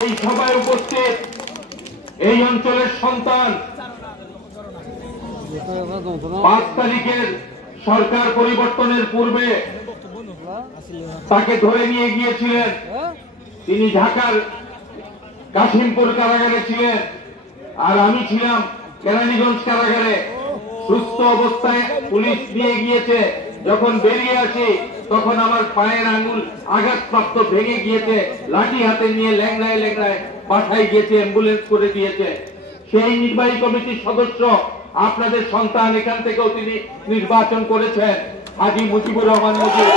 এই সভায় উপস্থিত এই অঞ্চলের সন্তান 5 তারিখের সরকার পরিবর্তনের পূর্বে তাকে ধরে নিয়ে গিয়েছিলেন। তিনি ঢাকার কাশিমপুর কারাগারে ছিলেন, আর আমি ছিলাম কেরানীগঞ্জ কারাগারে। সুস্থ অবস্থায় পুলিশ নিয়ে গিয়েছে। যখন বেরিয়ে আসি তখন আমার পায়ের আঙুল আঘাতপ্রাপ্ত ভেঙে গিয়েছে। লাঠি হাতে নিয়ে ল্যাংড়ায় ল্যাংড়ায় পাঠাই গিয়েছে, অ্যাম্বুলেন্স করে দিয়েছে। সেই নির্বাহী কমিটির সদস্য আপনাদের সন্তান, এখান থেকেও তিনি নির্বাচন করেছেন, হাজী মুজিবুর রহমান মুজিব।